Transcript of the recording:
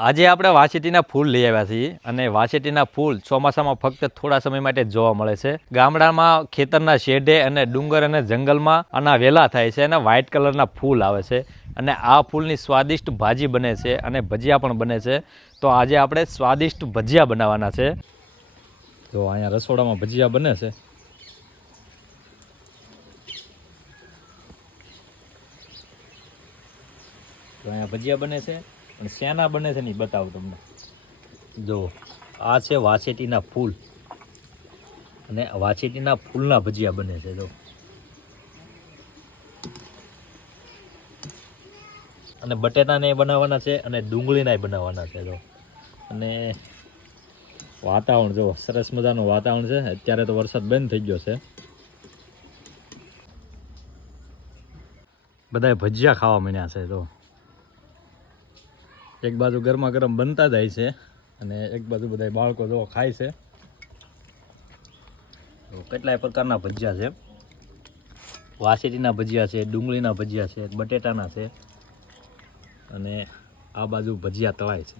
આજે આપણે વાસેટીના ફૂલ લઈ આવ્યા છીએ અને વાસેટીના ફૂલ ચોમાસામાં ફક્ત થોડા સમય માટે જોવા મળે છે. ગામડામાં ખેતરના શેઢે અને ડુંગર અને જંગલમાં આના વેલા થાય છે અને વ્હાઇટ કલરના ફૂલ આવે છે અને આ ફૂલની સ્વાદિષ્ટ ભાજી બને છે અને ભજીયા પણ બને છે. તો આજે આપણે સ્વાદિષ્ટ ભજીયા બનાવવાના છે. તો અહીંયા રસોડામાં ભજીયા બને છે. તો અહીંયા ભજીયા બને છે પણ શેના બને છે ને બતાવું તમને. જો આ છે વાસેટીના ફૂલ અને વાસેટીના ફૂલના ભજીયા બને છે. જો અને બટેટાને બનાવવાના છે અને ડુંગળીના બનાવવાના છે. જો અને વાતાવરણ જો સરસ મજાનું વાતાવરણ છે. અત્યારે તો વરસાદ બંધ થઈ ગયો છે. બધા ભજીયા ખાવા માંડ્યા છે. જો એક બાજુ ગરમા ગરમ બનતા જાય છે અને એક બાજુ બધા બાળકો જો ખાય છે. કેટલાય પ્રકારના ભજીયા છે. વાસેટીના ભજીયા છે, ડુંગળીના ભજીયા છે, બટેટાના છે અને આ બાજુ ભજીયા તળાય છે.